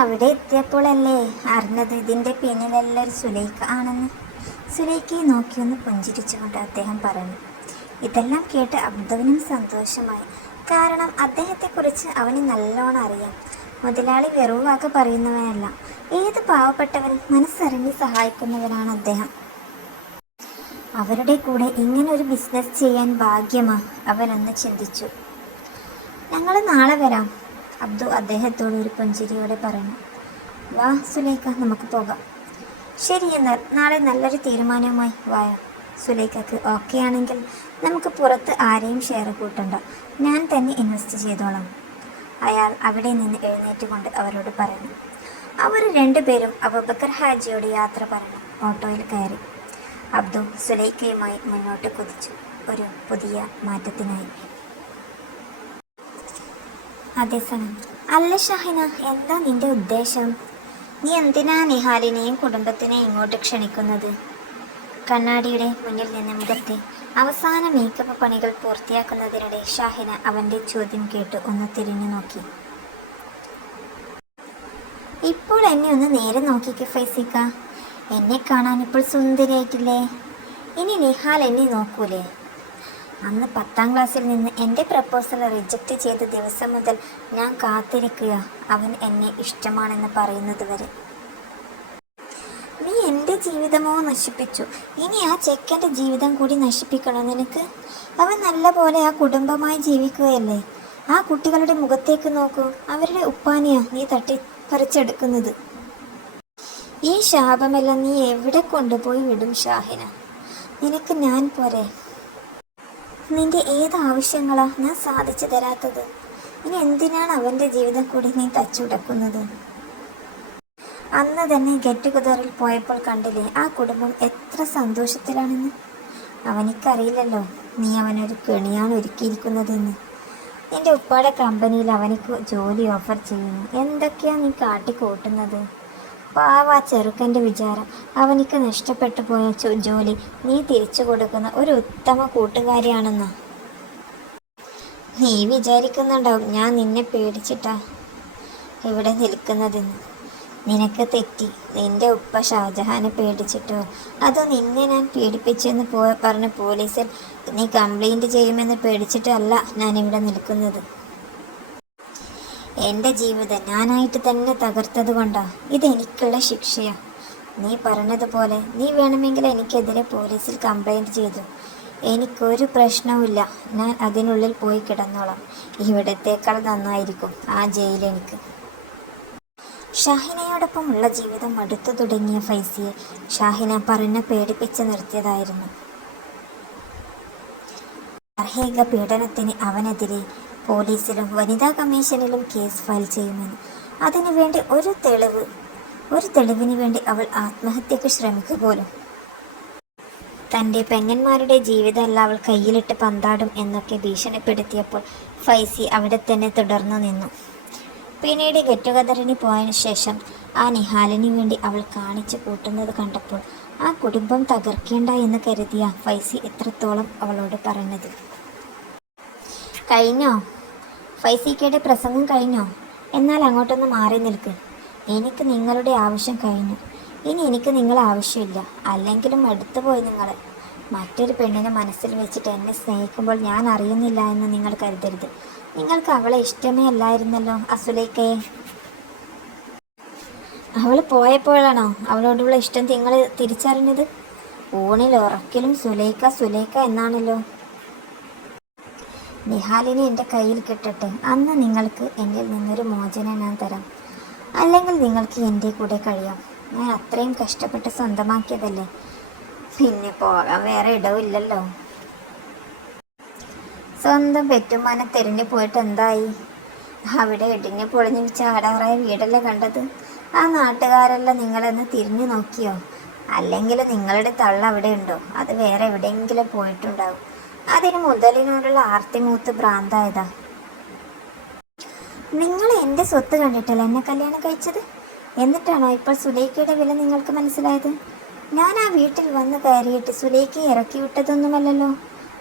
അവിടെ എത്തിയപ്പോഴല്ലേ അറിഞ്ഞത്? ഇതിന്റെ പിന്നിലെല്ലാം സുലൈഖ ആണെന്ന്. സുലൈഖയെ നോക്കിയൊന്ന് പുഞ്ചിരിച്ചുകൊണ്ട് അദ്ദേഹം പറഞ്ഞു ഇതെല്ലാം കേട്ട് അബ്ദുവിനും സന്തോഷമായി. കാരണം അദ്ദേഹത്തെക്കുറിച്ച് അവന് നല്ലോണം അറിയാം. മുതലാളി വെറും വാക്ക് പറയുന്നവനല്ല. ഏത് പാവപ്പെട്ടവരും മനസ്സറിഞ്ഞ് സഹായിക്കുന്നവനാണ് അദ്ദേഹം. അവരുടെ കൂടെ ഇങ്ങനെ ഒരു ബിസിനസ് ചെയ്യാൻ ഭാഗ്യമാ അവനൊന്ന് ചിന്തിച്ചു. ഞങ്ങൾ നാളെ വരാം. അബ്ദു അദ്ദേഹത്തോട് ഒരു പുഞ്ചിരിയോടെ പറഞ്ഞു വാ സുലൈഖ നമുക്ക് പോകാം. ശരി എന്നാൽ നാളെ നല്ലൊരു തീരുമാനവുമായി വായ സുലൈഖക്ക് ഓക്കെ ആണെങ്കിൽ നമുക്ക് പുറത്ത് ആരെയും ഷെയർ കൂട്ടണ്ട. ഞാൻ തന്നെ ഇൻവെസ്റ്റ് ചെയ്തോളാം. അയാൾ അവിടെ നിന്ന് എഴുന്നേറ്റുകൊണ്ട് അവരോട് പറഞ്ഞു അവർ രണ്ടുപേരും അബൂബക്കർ ഹാജിയോട് യാത്ര പറഞ്ഞു ഓട്ടോയിൽ കയറി. അബ്ദു സുലൈഖയുമായി മുന്നോട്ട് കുതിച്ചു. ഒരു പുതിയ മാറ്റത്തിനായി. അതേസമയം അല്ല ഷാഹിന. എന്താ നിന്റെ ഉദ്ദേശം? നീ എന്തിനാ നിഹാലിനെയും കുടുംബത്തിനെയും ഇങ്ങോട്ട് ക്ഷണിക്കുന്നത്? കണ്ണാടിയുടെ മുന്നിൽ നിന്ന് മുഖത്തെ അവസാന മേക്കപ്പ് പണികൾ പൂർത്തിയാക്കുന്നതിനിടെ ഷാഹിന അവന്റെ ചോദ്യം കേട്ട് ഒന്ന് തിരിഞ്ഞു നോക്കി. ഇപ്പോൾ എന്നെ ഒന്ന് നേരെ നോക്കിക്ക് ഫൈസിക്ക. എന്നെ കാണാൻ ഇപ്പോൾ സുന്ദരിയായിട്ടില്ലേ? ഇനി നിഹാൽ എന്നെ നോക്കൂലേ? അന്ന് പത്താം ക്ലാസ്സിൽ നിന്ന് എന്റെ പ്രപ്പോസൽ റിജക്റ്റ് ചെയ്ത ദിവസം മുതൽ ഞാൻ കാത്തിരിക്കുക. അവൻ എന്നെ ഇഷ്ടമാണെന്ന് പറയുന്നത് വരെ. നീ എന്റെ ജീവിതമോ നശിപ്പിച്ചു. ഇനി ആ ചെക്കന്റെ ജീവിതം കൂടി നശിപ്പിക്കണോ നിനക്ക്? അവൻ നല്ല പോലെ ആ കുടുംബമായി ജീവിക്കുകയല്ലേ? ആ കുട്ടികളുടെ മുഖത്തേക്ക് നോക്കൂ. അവരുടെ ഉപ്പാനിയാ നീ തട്ടി പറിച്ചെടുക്കുന്നത് ഈ ശാപമെല്ലാം നീ എവിടെ കൊണ്ടുപോയി വിടും ഷാഹിന? നിനക്ക് ഞാൻ പോരെ. നിന്റെ ഏത് ആവശ്യങ്ങളാ ഞാൻ സാധിച്ചു തരാത്തത്? ഇനി എന്തിനാണ് അവന്റെ ജീവിതം കൂടി നീ തച്ചുടക്കുന്നത്? അന്ന് തന്നെ ഗെറ്റ് പോയപ്പോൾ കണ്ടില്ലേ ആ കുടുംബം എത്ര സന്തോഷത്തിലാണെന്ന്? അവനിക്കറിയില്ലല്ലോ നീ അവനൊരു കെണിയാണ് ഒരുക്കിയിരിക്കുന്നതെന്ന്. നിന്റെ ഉപ്പാടെ കമ്പനിയിൽ അവനിക്ക് ജോലി ഓഫർ ചെയ്യുന്നു. എന്തൊക്കെയാണ് നീ കാട്ടിക്കൂട്ടുന്നത്? പാവ ചെറുക്കന്റെ വിചാരം. അവനിക്ക് നഷ്ടപ്പെട്ടു പോയ ജോലി നീ തിരിച്ചു കൊടുക്കുന്ന ഒരു ഉത്തമ കൂട്ടുകാരിയാണെന്ന്. നീ വിചാരിക്കുന്നുണ്ടാവും ഞാൻ നിന്നെ പേടിച്ചിട്ടാ ഇവിടെ നിൽക്കുന്നതെന്ന്? നിനക്ക് തെറ്റി. നിന്റെ ഉപ്പ ഷാജഹാനെ പേടിച്ചിട്ടോ? അതോ നിന്നെ ഞാൻ പീഡിപ്പിച്ചെന്ന് പോയ പറഞ്ഞ പോലീസിൽ നീ കംപ്ലൈന്റ് ചെയ്യുമെന്ന് പേടിച്ചിട്ടല്ല ഞാൻ ഇവിടെ നിൽക്കുന്നത്? എന്റെ ജീവിതം ഞാനായിട്ട് തന്നെ തകർത്തത് കൊണ്ടാ. ഇതെനിക്കുള്ള ശിക്ഷയാ. നീ പറഞ്ഞതുപോലെ നീ വേണമെങ്കിൽ എനിക്കെതിരെ പോലീസിൽ കംപ്ലൈന്റ് ചെയ്തു. എനിക്കൊരു പ്രശ്നവുമില്ല. ഞാൻ അതിനുള്ളിൽ പോയി കിടന്നോളാം. ഇവിടത്തേക്കാൾ നന്നായിരിക്കും ആ ജയിൽ എനിക്ക്. ഷാഹിനയോടൊപ്പമുള്ള ജീവിതം അടുത്തു തുടങ്ങിയ ഫൈസിയെ ഷാഹിന പറഞ്ഞ് പേടിപ്പിച്ച് നിർത്തിയതായിരുന്നു. ഗാർഹിക പീഡനത്തിന് അവനെതിരെ പോലീസിലും വനിതാ കമ്മീഷനിലും കേസ് ഫയൽ ചെയ്യുമെന്ന്. അതിനുവേണ്ടി ഒരു തെളിവ് ഒരു തെളിവിന് വേണ്ടി അവൾ ആത്മഹത്യക്ക് ശ്രമിക്കുക പോലും. തന്റെ പെങ്ങന്മാരുടെ ജീവിതമല്ല അവൾ കയ്യിലിട്ട് പന്താടും എന്നൊക്കെ ഭീഷണിപ്പെടുത്തിയപ്പോൾ ഫൈസി അവിടെ തന്നെ തുടർന്നു നിന്നു. പിന്നീട് ഗെറ്റുകതറിന് പോയതിനു ശേഷം ആ നിഹാലിന് വേണ്ടി അവൾ കാണിച്ചു കൂട്ടുന്നത് കണ്ടപ്പോൾ ആ കുടുംബം തകർക്കേണ്ട എന്ന് കരുതിയ ഫൈസി എത്രത്തോളം അവളോട് പറഞ്ഞത്. കഴിഞ്ഞോ? ഫൈസിക്കയുടെ പ്രസംഗം കഴിഞ്ഞോ? എന്നാൽ അങ്ങോട്ടൊന്ന് മാറി നിൽക്ക്. എനിക്ക് നിങ്ങളുടെ ആവശ്യം കഴിഞ്ഞു. ഇനി എനിക്ക് നിങ്ങളെ ആവശ്യമില്ല. അല്ലെങ്കിലും അടുത്തു പോയി നിങ്ങൾ മറ്റൊരു പെണ്ണിനെ മനസ്സിൽ വെച്ചിട്ട് എന്നെ സ്നേഹിക്കുമ്പോൾ ഞാൻ അറിയുന്നില്ല എന്ന് നിങ്ങൾ കരുതരുത്. നിങ്ങൾക്ക് അവളെ ഇഷ്ടമേ അല്ലായിരുന്നല്ലോ അസുലൈക്കയെ അവൾ പോയപ്പോഴാണോ അവളോടുള്ള ഇഷ്ടം നിങ്ങൾ തിരിച്ചറിഞ്ഞത്? ഊണിൽ ഉറക്കിലും സുലൈക്ക സുലൈക്ക എന്നാണല്ലോ. നിഹാലിനെ എന്റെ കയ്യിൽ കിട്ടട്ടെ. അന്ന് നിങ്ങൾക്ക് എന്നിൽ നിന്നൊരു മോചനം ഞാൻ തരാം. അല്ലെങ്കിൽ നിങ്ങൾക്ക് എന്റെ കൂടെ കഴിയാം. ഞാൻ അത്രയും കഷ്ടപ്പെട്ട് സ്വന്തമാക്കിയതല്ലേ? പിന്നെ പോകാൻ വേറെ ഇടവില്ലല്ലോ സ്വന്തം പെറ്റുമാനെ തെരഞ്ഞു പോയിട്ട് എന്തായി? അവിടെ ഇടിഞ്ഞു പൊളിഞ്ഞ് ചാടാറായ വീടല്ലേ കണ്ടത്? ആ നാട്ടുകാരെല്ലാം നിങ്ങളെന്ന് തിരിഞ്ഞു നോക്കിയോ? അല്ലെങ്കിൽ നിങ്ങളുടെ തള്ള അവിടെ ഉണ്ടോ? അത് വേറെ എവിടെയെങ്കിലും പോയിട്ടുണ്ടാവും. അതിന് മുതലിനോടുള്ള ആർത്തി മൂത്ത് ഭ്രാന്തായതാ. നിങ്ങൾ എന്റെ സ്വത്ത് കണ്ടിട്ടല്ല എന്നെ കല്യാണം കഴിച്ചത്? എന്നിട്ടാണോ ഇപ്പോൾ സുലേഖയുടെ വില നിങ്ങൾക്ക് മനസ്സിലായത്? ഞാൻ ആ വീട്ടിൽ വന്ന് കയറിയിട്ട് സുലൈഖയെ ഇറക്കി വിട്ടതൊന്നുമല്ലല്ലോ.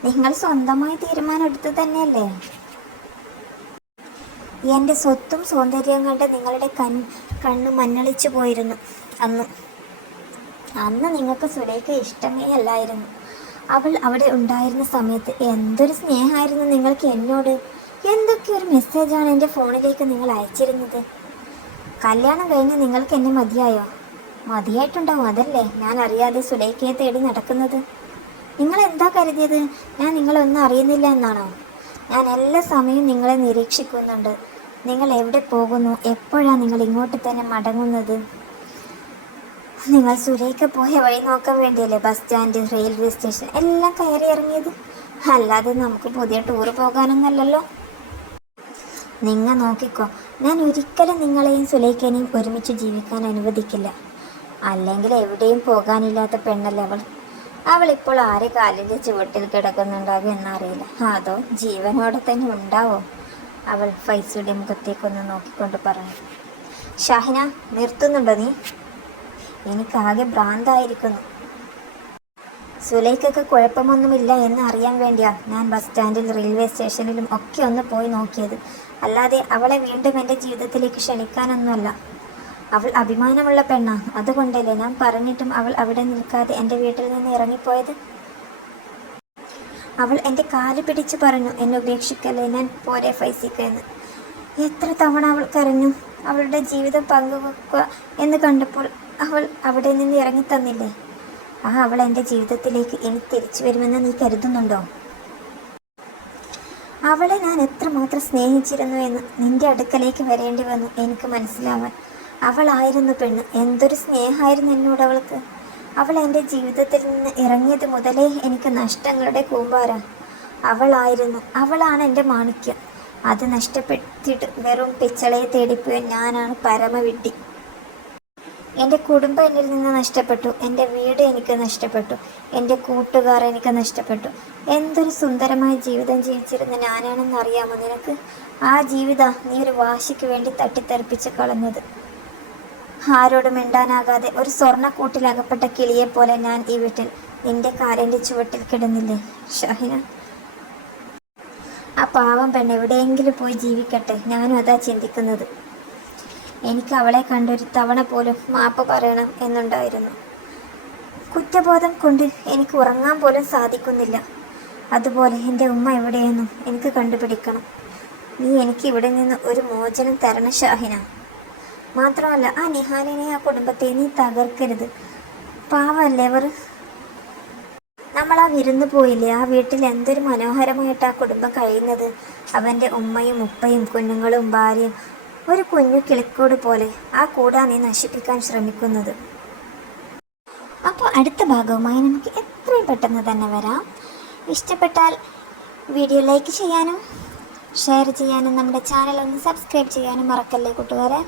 നിങ്ങൾ സ്വന്തമായി തീരുമാനം എടുത്തു തന്നെയല്ലേ? എന്റെ സ്വത്തും സൗന്ദര്യവും കണ്ട് നിങ്ങളുടെ കൺ കണ്ണ് മഞ്ഞളിച്ചു പോയിരുന്നു അന്ന്. അന്ന് നിങ്ങൾക്ക് സുലേഖ ഇഷ്ടമേ അല്ലായിരുന്നു. അവൾ അവിടെ ഉണ്ടായിരുന്ന സമയത്ത് എന്തൊരു സ്നേഹമായിരുന്നു നിങ്ങൾക്ക് എന്നോട്. എന്തൊക്കെ ഒരു മെസ്സേജാണ് എന്റെ ഫോണിലേക്ക് നിങ്ങൾ അയച്ചിരുന്നത്? കല്യാണം കഴിഞ്ഞ് നിങ്ങൾക്ക് എന്നെ മതിയായോ? മതിയായിട്ടുണ്ടാവും അതല്ലേ? ഞാൻ അറിയാതെ സുലേഖയെ തേടി നടക്കുന്നത്. നിങ്ങൾ എന്താ കരുതിയത്? ഞാൻ നിങ്ങളൊന്നും അറിയുന്നില്ല എന്നാണോ? ഞാൻ എല്ലാ സമയവും നിങ്ങളെ നിരീക്ഷിക്കുന്നുണ്ട്. നിങ്ങൾ എവിടെ പോകുന്നു? എപ്പോഴാണ് നിങ്ങൾ ഇങ്ങോട്ട് തന്നെ മടങ്ങുന്നത്? നിങ്ങൾ സുരേഖ പോയ വഴി നോക്കാൻ വേണ്ടിയല്ലേ ബസ് സ്റ്റാൻഡ് റെയിൽവേ സ്റ്റേഷൻ എല്ലാം കയറി ഇറങ്ങിയത്? അല്ലാതെ നമുക്ക് പുതിയ ടൂർ പോകാനൊന്നല്ലല്ലോ നിങ്ങൾ നോക്കിക്കോ ഞാൻ ഒരിക്കലും നിങ്ങളെയും സുലേഖനെയും ഒരുമിച്ച് ജീവിക്കാൻ അനുവദിക്കില്ല. അല്ലെങ്കിൽ എവിടെയും പോകാനില്ലാത്ത പെണ്ണല്ലേ അവൾ? അവൾ ഇപ്പോൾ ആരെ കാലിന്റെ ചുവട്ടിൽ കിടക്കുന്നുണ്ടാകും എന്നറിയില്ല. അതോ ജീവനോടെ തന്നെ ഉണ്ടാവോ? അവൾ ഫൈസയുടെ മുഖത്തേക്കൊന്ന് നോക്കിക്കൊണ്ട് പറഞ്ഞു. ഷാഹിന നിർത്തുന്നുണ്ടോ നീ? എനിക്കാകെ ഭ്രാന്തായിരിക്കുന്നു. സുലൈക്കൊക്കെ കുഴപ്പമൊന്നുമില്ല എന്ന് അറിയാൻ വേണ്ടിയാ ഞാൻ ബസ് സ്റ്റാൻഡിൽ റെയിൽവേ സ്റ്റേഷനിലും ഒക്കെ ഒന്ന് പോയി നോക്കിയത്. അല്ലാതെ അവളെ വീണ്ടും എന്റെ ജീവിതത്തിലേക്ക് ക്ഷണിക്കാനൊന്നുമല്ല. അവൾ അഭിമാനമുള്ള പെണ്ണാണ് അതുകൊണ്ടല്ലേ ഞാൻ പറഞ്ഞിട്ടും അവൾ അവിടെ നിൽക്കാതെ എന്റെ വീട്ടിൽ നിന്ന് ഇറങ്ങിപ്പോയത്? അവൾ എന്റെ കാൽ പിടിച്ച് പറഞ്ഞു എന്നെ ഉപേക്ഷിക്കല്ലേ ഞാൻ? പോരെ ഫൈസിക്കെന്ന് എത്ര തവണ അവൾ കരഞ്ഞു. അവളുടെ ജീവിതം പങ്കുവെക്കുക എന്ന് കണ്ടപ്പോൾ അവൾ അവിടെ നിന്ന് ഇറങ്ങി തന്നില്ലേ? ആ അവൾ എന്റെ ജീവിതത്തിലേക്ക് ഇനി തിരിച്ചു വരുമെന്ന് നീ കരുതുന്നുണ്ടോ? അവളെ ഞാൻ എത്രമാത്രം സ്നേഹിച്ചിരുന്നു എന്ന് നിന്റെ അടുക്കലേക്ക് വരേണ്ടി വന്നു എനിക്ക് മനസ്സിലാവാൻ. അവളായിരുന്നു പെണ്ണ്. എന്തൊരു സ്നേഹമായിരുന്നു എന്നോട് അവൾക്ക്. അവൾ എന്റെ ജീവിതത്തിൽ നിന്ന് ഇറങ്ങിയത് മുതലേ എനിക്ക് നഷ്ടങ്ങളുടെ കൂമ്പാര. അവളായിരുന്നു. അവളാണ് എന്റെ മാണിക്യം. അത് നഷ്ടപ്പെടുത്തിയിട്ട് വെറും പിച്ചളയെ തേടിപ്പോയ ഞാനാണ് പരമവിട്ടി എന്റെ കുടുംബം എന്നിൽ നിന്ന് നഷ്ടപ്പെട്ടു. എന്റെ വീട് എനിക്ക് നഷ്ടപ്പെട്ടു. എന്റെ കൂട്ടുകാർ എനിക്ക് നഷ്ടപ്പെട്ടു. എന്തൊരു സുന്ദരമായ ജീവിതം ജീവിച്ചിരുന്ന ഞാനാണെന്ന് അറിയാമോ നിനക്ക്? ആ ജീവിതം നീ ഒരു വാശിക്ക് വേണ്ടി തട്ടിത്തെറിപ്പിച്ച് കളഞ്ഞത്. ആരോടും മിണ്ടാനാകാതെ ഒരു സ്വർണക്കൂട്ടിലകപ്പെട്ട കിളിയെ പോലെ ഞാൻ ഈ വീട്ടിൽ നിന്റെ കാലിന്റെ ചുവട്ടിൽ കിടന്നില്ലേ ഷഹിന? ആ പാവം പെണ്ണ് എവിടെയെങ്കിലും പോയി ജീവിക്കട്ടെ. ഞാനും അതാ ചിന്തിക്കുന്നത്. എനിക്ക് അവളെ കണ്ടൊരു തവണ പോലും മാപ്പ് പറയണം എന്നുണ്ടായിരുന്നു. കുറ്റബോധം കൊണ്ട് എനിക്ക് ഉറങ്ങാൻ പോലും സാധിക്കുന്നില്ല. അതുപോലെ എന്റെ ഉമ്മ എവിടെയെന്നും എനിക്ക് കണ്ടുപിടിക്കണം. നീ എനിക്ക് ഇവിടെ നിന്ന് ഒരു മോചനം തരണം ഷാഹിന. മാത്രമല്ല ആ നിഹാലിനെ ആ കുടുംബത്തെ നീ തകർക്കരുത്. പാവല്ലേ അവർ? നമ്മൾ ആ വിരുന്ന് പോയില്ലേ? ആ വീട്ടിൽ എന്തൊരു മനോഹരമായിട്ട് ആ കുടുംബം കഴിയുന്നത്? അവന്റെ ഉമ്മയും ഉപ്പയും കുഞ്ഞുങ്ങളും ഭാര്യയും ഒരു കുഞ്ഞു കിളിക്കോട് പോലെ ആ കൂടാനെ നശിപ്പിക്കാൻ ശ്രമിക്കുന്നത്. അപ്പോൾ അടുത്ത ഭാഗവുമായി നമുക്ക് എത്രയും പെട്ടെന്ന് തന്നെ വരാം. ഇഷ്ടപ്പെട്ടാൽ വീഡിയോ ലൈക്ക് ചെയ്യാനും ഷെയർ ചെയ്യാനും നമ്മുടെ ചാനൽ ഒന്ന് സബ്സ്ക്രൈബ് ചെയ്യാനും മറക്കല്ലേ കൂട്ടുകാരെ?